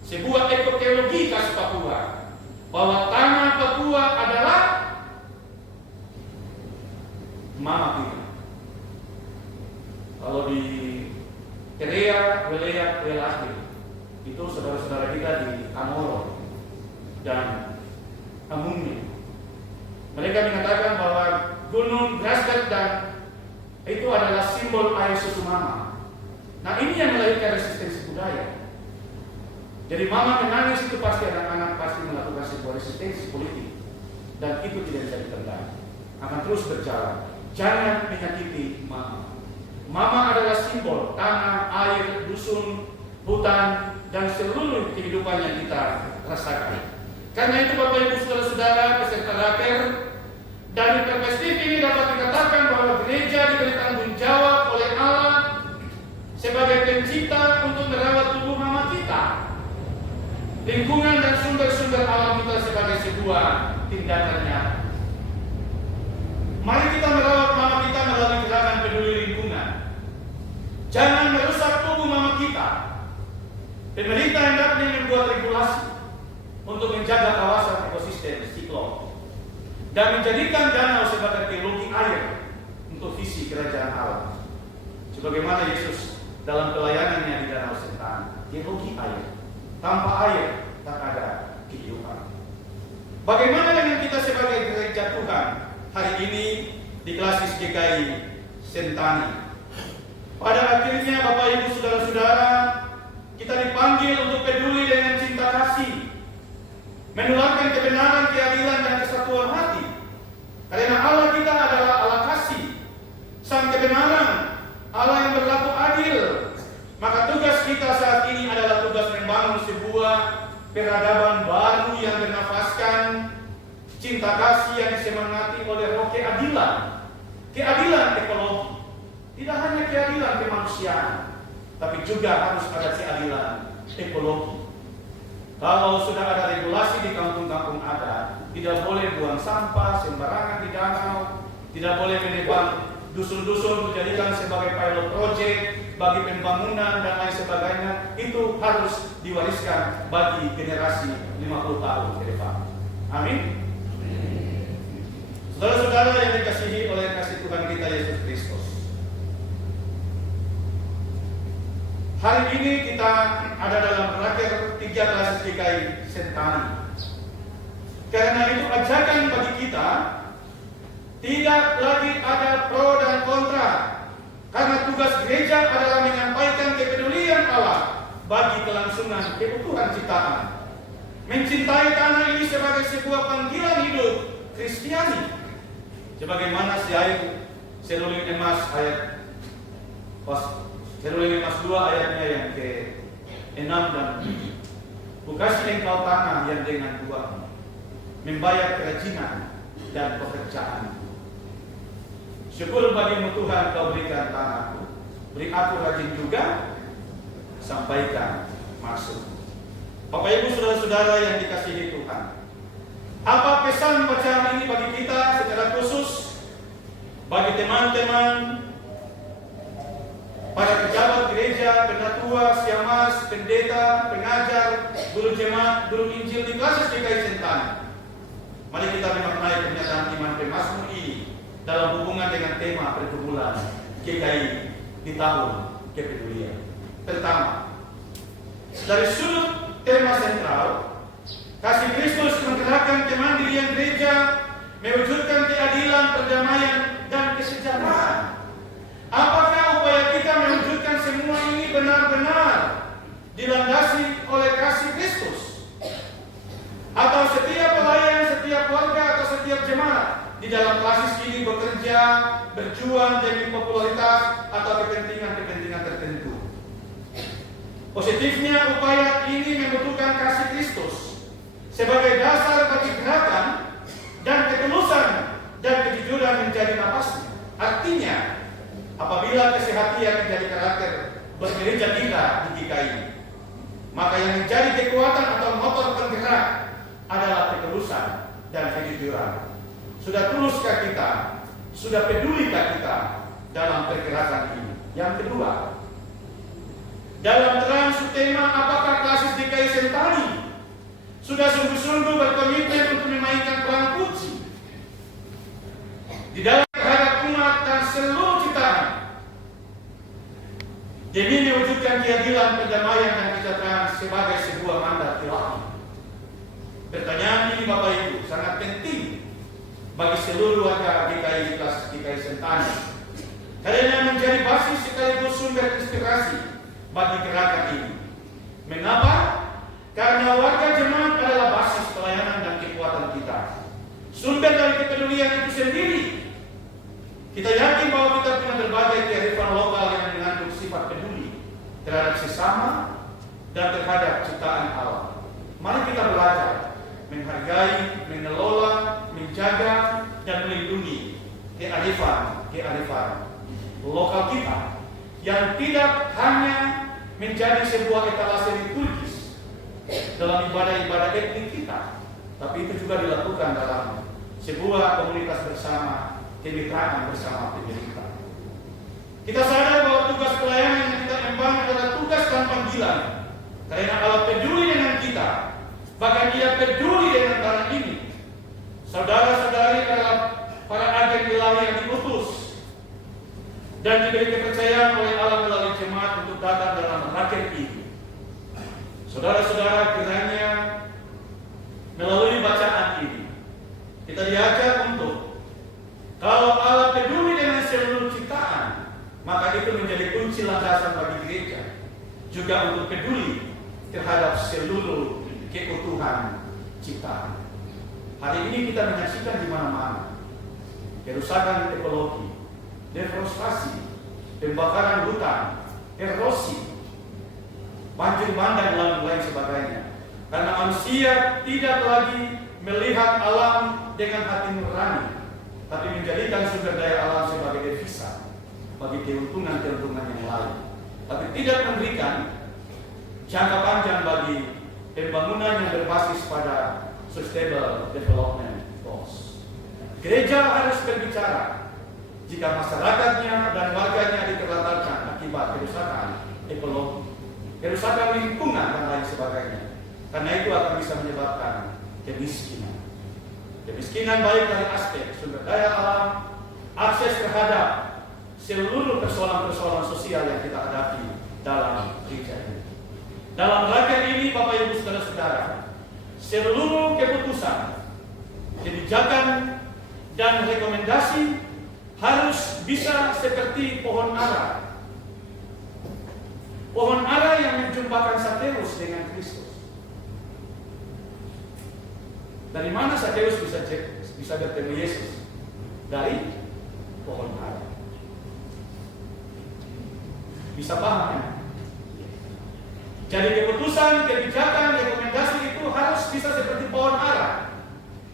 sebuah ekoteologi khas Papua, bahwa tanah Papua adalah mama kita. Kalau di Korea, wilayah Welahir, itu saudara-saudara kita di Amoro dan Amungnya, mereka mengatakan bahwa Gunung Grasberg dan itu adalah simbol air susu mama. Nah, ini yang melahirkan resistensi budaya. Jadi mama menangis itu pasti anak-anak pasti melakukan sebuah resistensi politik. dan itu tidak bisa ditendang, akan terus berjalan. Jangan menyakiti mama. Mama adalah simbol tanah, air, dusun, hutan, dan seluruh kehidupan yang kita rasakan. Karena itu Bapak Ibu Saudara-saudara peserta raker, dari perspektif ini dapat dikatakan bahwa gereja diberi tanggung jawab oleh Allah sebagai pencipta untuk merawat tubuh mama kita, lingkungan dan sumber-sumber alam kita sebagai sebuah tindakan nyata. Mari kita merawat mama kita melalui gerakan peduli lingkungan. Jangan merusak tubuh mama kita. Pemerintah hendaknya membuat regulasi untuk menjaga kawasan ekosistem siklon dan menjadikan danau sebagai teologi air untuk visi kerajaan Allah. Sebagaimana Yesus dalam pelayanannya di Danau Sentani, teologi air. Tanpa air tak ada kehidupan. Bagaimana dengan kita sebagai gereja Tuhan hari ini di Klasis GKI Sentani? Pada akhirnya Bapak Ibu Saudara-saudara, kita dipanggil untuk peduli dengan cinta kasih, menularkan kebenaran, keadilan, dan kesatuan hati. Karena Allah kita adalah Allah kasih, sang kebenaran, Allah yang berlaku adil. Maka tugas kita saat ini adalah tugas membangun sebuah peradaban baru yang bernafaskan cinta kasih yang disemangati oleh roh keadilan. Keadilan ekologi. Tidak hanya keadilan kemanusiaan, tapi juga harus ada keadilan ekologi. Kalau sudah ada regulasi di kampung-kampung adat, tidak boleh buang sampah sembarangan di danau, tidak boleh menebang dusun-dusun dijadikan sebagai pilot project bagi pembangunan dan lain sebagainya. Itu harus diwariskan bagi generasi 50 tahun ke depan. Amin. Saudara-saudara yang dikasihi oleh kasih Tuhan kita Yesus Kristus, hari ini kita ada dalam raker 3 Klasis GKI Sentani. Karena itu ajakan bagi kita tidak lagi ada pro dan kontra. Karena tugas gereja adalah menyampaikan kepedulian Allah bagi kelangsungan keutuhan ciptaan. Mencintai tanah ini sebagai sebuah panggilan hidup Kristiani. Sebagaimana si ayat seruling emas ayat seruling emas 2 ayatnya yang ke-6 dan 7. Kukasih engkau tanah yang dengan uang, membayar kerajinan dan pekerjaan. Syukur bagimu Tuhan, kau berikan tanahku. Beri aku rajin juga, sampaikan maksud. Bapak Ibu Saudara-saudara yang dikasihi Tuhan, apa pesan bacaan ini bagi kita secara khusus, bagi teman-teman, para pejabat gereja, pendatua, siamas, pendeta, pengajar, guru jemaat, guru Injil di Klasis GKI Sentani? Mari kita memaknai pernyataan iman Pemasmur ini dalam hubungan dengan tema pergumulan GKI di tahun kepedulian. Pertama, dari sudut tema sentral, kasih Kristus menggerakkan kemandirian gereja, mewujudkan keadilan, perdamaian, dan kesejahteraan. Apakah upaya kita mewujudkan semua ini benar-benar dilandasi oleh kasih Kristus? Atau setiap pelayan, setiap warga, atau setiap jemaat di dalam Klasis ini bekerja, berjuang demi popularitas atau kepentingan-kepentingan tertentu? Positifnya, upaya ini membutuhkan kasih Kristus sebagai dasar bagi gerakan dan ketulusan dan kejujuran menjadi napasnya. Artinya, apabila kesehatan menjadi karakter bergereja kita di GKI, maka yang menjadi kekuatan atau motor penggerak adalah ketulusan dan kejujuran. Sudah tuluskah kita? Sudah pedulikah kita dalam pergerakan ini? Yang kedua, dalam terang subtema apakah Klasis GKI Sentani sudah sungguh-sungguh berkomitmen untuk memainkan peran kunci di dalam terhadap umat dan seluruh ciptaan demi mewujudkan keadilan, perdamaian, dan kesejahteraan sebagai sebuah mandat ilahi? Pertanyaan ini Bapak Ibu sangat penting bagi seluruh warga GKI Klasis GKI Sentani, karena menjadi basis sekaligus sumber inspirasi bagi gerakan ini. Mengapa? Karena warga jemaat adalah basis pelayanan dan kekuatan kita. sumber dari kepedulian itu sendiri. Kita yakin bahwa kita punya berbagai kearifan lokal yang mengandung sifat peduli terhadap sesama dan terhadap ciptaan Allah. Mari kita belajar menghargai, mengelola, menjaga, dan melindungi kearifan lokal kita yang tidak hanya menjadi sebuah etalase liturgis dalam ibadah-ibadah etnik kita, tapi itu juga dilakukan dalam sebuah komunitas bersama, kemitraan bersama pemerintah. Kita sadar bahwa tugas pelayanan yang kita emban adalah tugas dan panggilan, karena Allah peduli dengan kita, bahkan Dia peduli dengan tanah ini. Saudara-saudari adalah para agen ilahi yang diutus dan diberi kepercayaan oleh Allah melalui jemaat untuk datang dalam rakyat ini. Saudara-saudara, kiranya melalui bacaan ini kita diajak untuk, kalau Allah peduli dengan seluruh ciptaan, maka itu menjadi kunci landasan bagi gereja juga untuk peduli terhadap seluruh keutuhan ciptaan. Hari ini kita menyaksikan di mana-mana kerusakan ekologi, deforestasi, pembakaran hutan, erosi, banjir bandang, dan lain sebagainya. Karena manusia tidak lagi melihat alam dengan hati nurani, tapi menjadikan sumber daya alam sebagai devisa bagi keuntungan-keuntungan yang lain, tapi tidak memberikan jangka panjang bagi pembangunan yang berbasis pada sustainable development goals. Gereja harus berbicara jika masyarakatnya dan warganya diterlantarkan akibat kerusakan ekologi, kerusakan lingkungan, dan lain sebagainya. Karena itu akan bisa menyebabkan kemiskinan. Kemiskinan baik dari aspek sumber daya alam, akses terhadap seluruh persoalan-persoalan sosial yang kita hadapi dalam gereja ini. Dalam rangka ini, Bapak Ibu Saudara-saudara, seluruh keputusan, kebijakan, dan rekomendasi harus bisa seperti pohon ara. Pohon ara yang menjumpakan Sakeus dengan Kristus. Dari mana Sakeus bisa bertemu Yesus? Dari pohon ara. Bisa paham ya? Jadi keputusan, kebijakan, rekomendasi itu harus bisa seperti pohon ara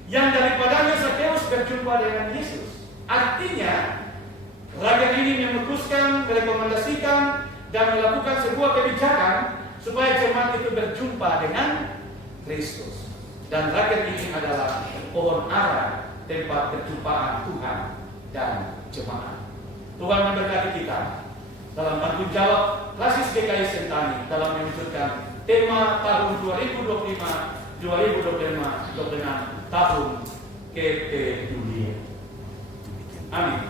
yang daripadanya Sakeus berjumpa dengan Yesus. Artinya, rakyat ini memutuskan, merekomendasikan, dan melakukan sebuah kebijakan supaya jemaat itu berjumpa dengan Kristus. Dan rakyat ini adalah pohon ara, tempat perjumpaan Tuhan dan jemaat. Tuhan memberkati kita dalam tanggung jawab klasis GKI Sentani dalam meluncurkan tema tahun 2025-2025 dengan tahun kepedulian. Amin.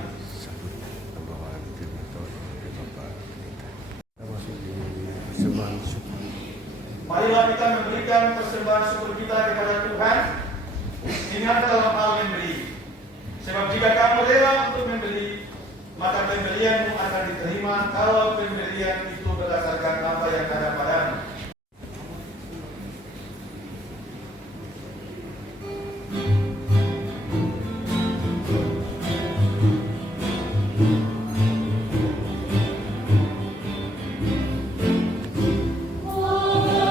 Marilah kita memberikan persembahan syukur kita kepada Tuhan. Ingat dalam hal memberi. Sebab jika kamu rela untuk memberi, maka pemberianmu akan diterima kalau pemberian itu berdasarkan apa yang ada padamu. Oh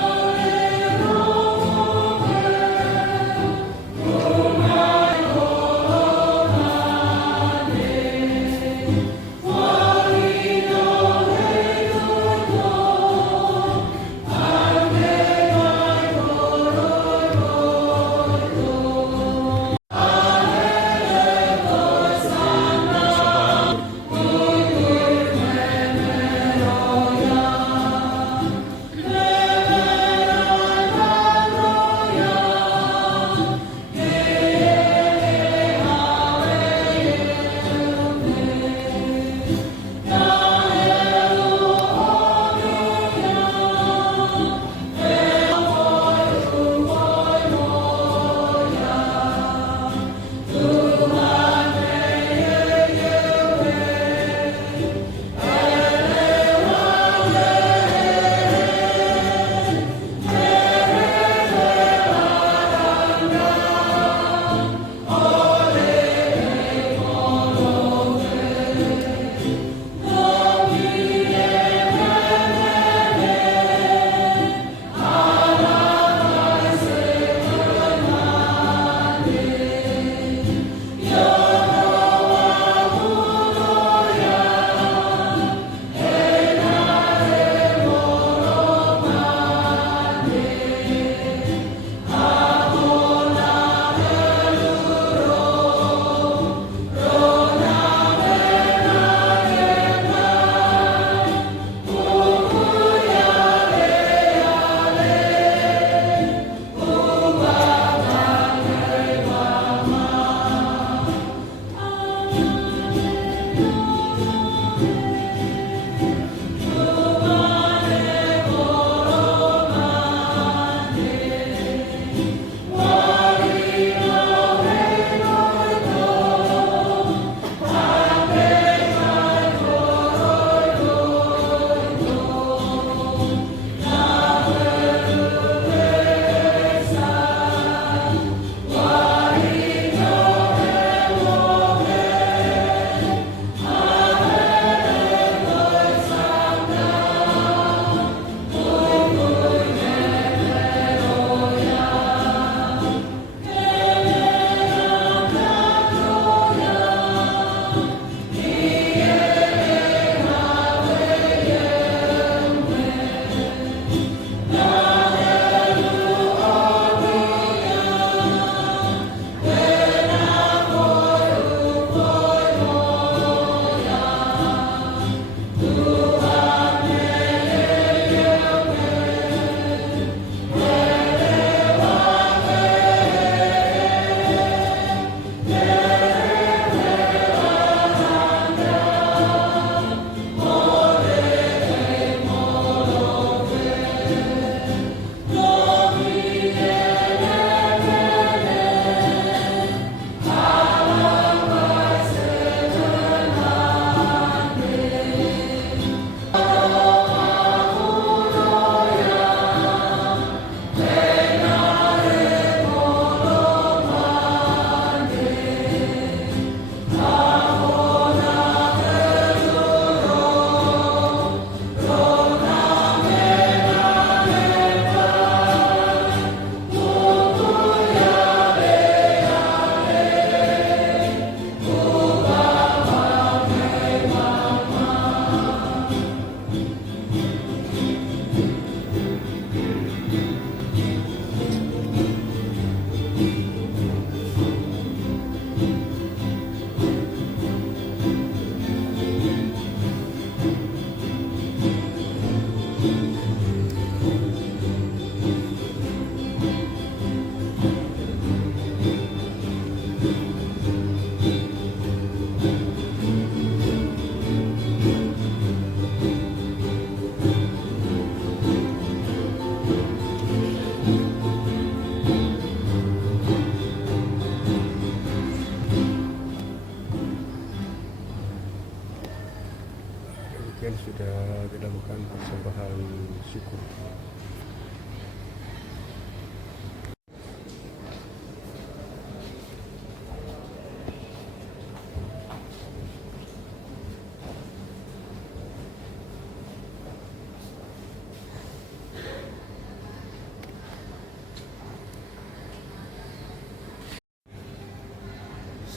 syukur.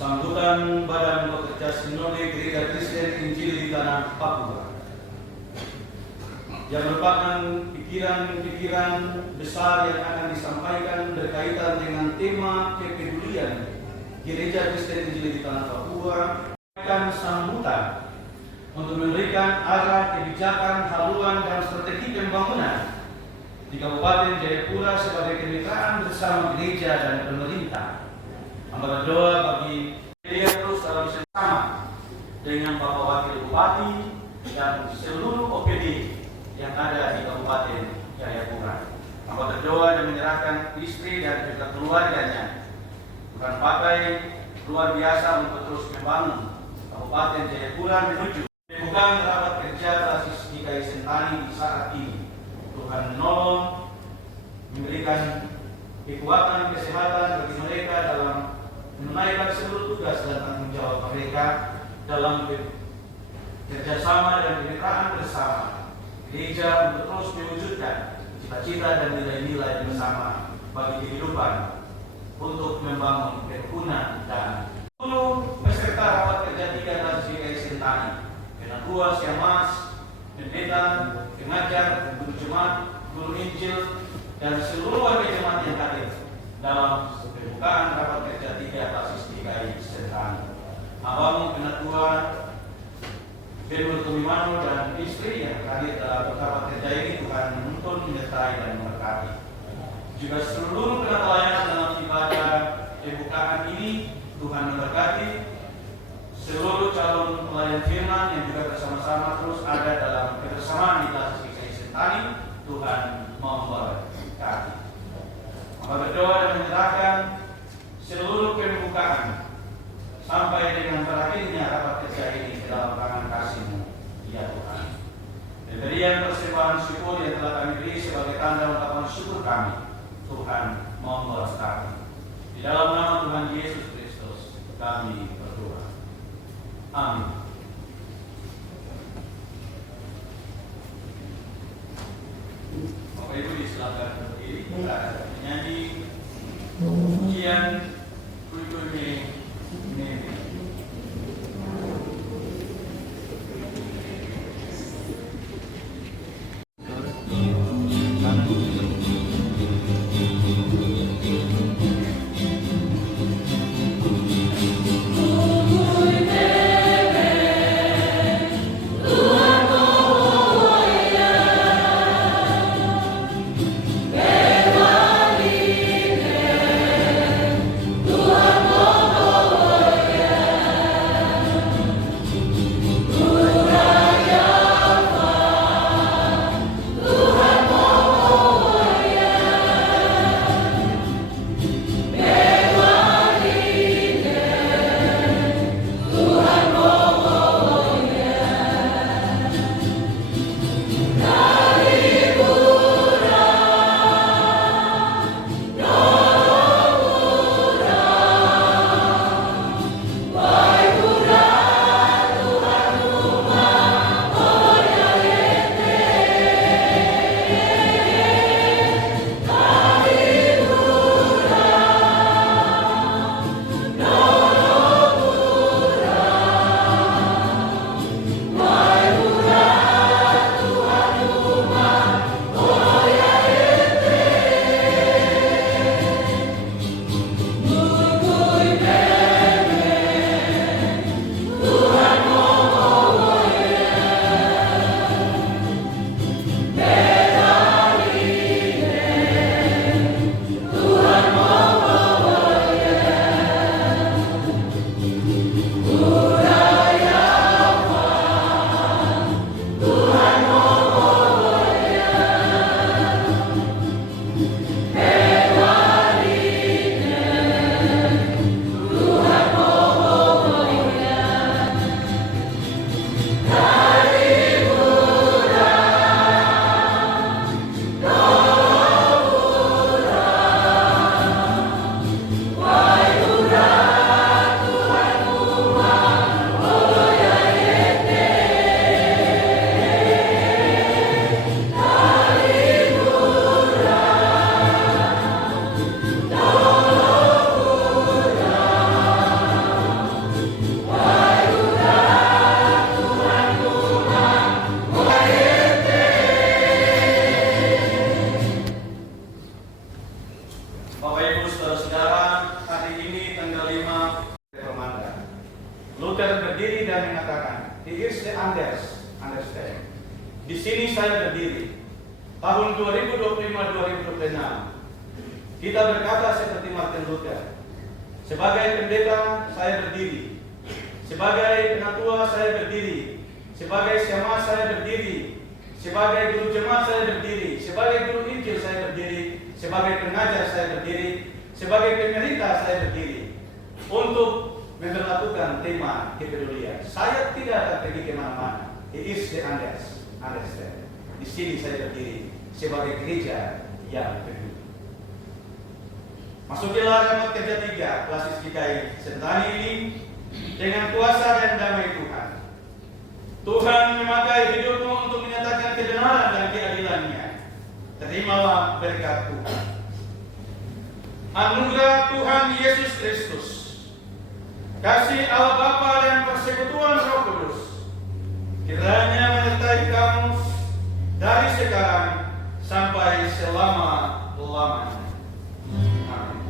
Sambutan Badan Pekerja Sinode Gereja Kristen Injil di Tanah Papua yang merupakan pikiran-pikiran besar yang akan disampaikan berkaitan dengan tema kepedulian Gereja Kristen Injil di Tanah Papua akan sambutan untuk memberikan arah kebijakan, haluan dan strategi pembangunan di Kabupaten Jayapura sebagai kemitraan bersama gereja dan pemerintah. Hamba berdoa bagi gereja terus dalam bersama dengan Bapak Wakil Bupati dan seluruh OPD yang ada di Kabupaten Jayapura. Hamba berdoa dan menyerahkan istri dan juga keluarganya Tuhan pakai luar biasa untuk terus membangun Kabupaten Jayapura menuju pembukaan rapat kerja basis GKI Sentani di saat ini. Tuhan menolong, memberikan kekuatan, kesehatan bagi mereka dalam menunaikan seluruh tugas dan tanggung jawab mereka dalam kerjasama dan kemitraan bersama gereja untuk terus mewujudkan cita-cita dan nilai-nilai bersama bagi kehidupan untuk membangun kerukunan dan seluruh peserta rapat kerja 3 dan GKI Sentani, penatua, siamas, pendeta, pengajar, guru jemaat, guru Injil, dan seluruh warga jemaat yang hadir dalam pembukaan rapat kerja 3 basis GKI Sentani. Hambamu penatua Benur Tumimano dan istri yang hadir dalam rapat kerja ini Tuhan menuntun, menyertai dan memberkati. Juga seluruh penatua layanan dalam ibadah pembukaan ini Tuhan memberkati. Seluruh calon pelayan firman yang juga bersama-sama terus ada dalam kebersamaan di basis GKI Sentani, Tuhan memberkati. Maka berdoa dan menyerahkan seluruh pembukaan sampai dengan berakhirnya rapat kerja ini ke dalam tangan kasih-Mu, ya Tuhan. Pemberian persembahan syukur yang telah kami beri sebagai tanda ungkapan syukur kami, Tuhan memberkati. Di dalam nama Tuhan Yesus Kristus kami berdoa. Amin. Bapak Ibu disilakan berdiri. Kita akan menyanyi pujian Kulturnya Nevi. saya berdiri. Tahun 2025-2026. Kita berkata seperti Martin Luther. Sebagai pendeta, saya berdiri. Sebagai penatua, saya berdiri. Sebagai syamah, saya berdiri. Sebagai guru jemaat, saya berdiri. Sebagai guru Injil, saya berdiri. Sebagai pengajar, saya berdiri. Sebagai pemerintah, saya berdiri. Untuk memperlakukan tema kepedulian. Saya tidak akan pergi kemana-mana. It is the understand. Di sini saya berdiri sebagai gereja yang peduli. Masukilah rapat kerja 3 Klasis GKI Sentani ini dengan kuasa dan damai Tuhan. Tuhan memakai hidupmu untuk menyatakan kebenaran dan keadilannya. Terimalah berkat Tuhan. Anugerah Tuhan Yesus Kristus, kasih Allah Bapa dan persekutuan Roh Kudus kiranya menyertai kamu dari sekarang sampai selama-lamanya. Amin.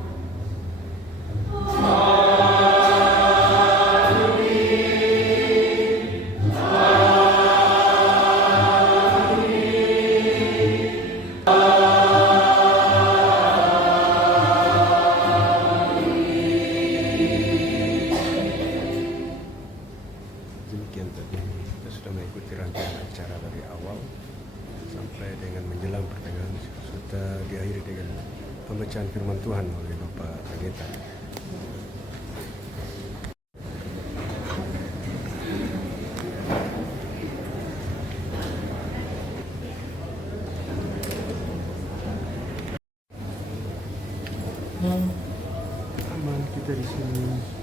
Demikian tadi kita sudah mengikuti rangkaian acara dari awal sampai dengan menjelang pertengahan, sudah diakhiri dengan pembacaan firman Tuhan oleh Bapak Pendeta. Aman kita di sini.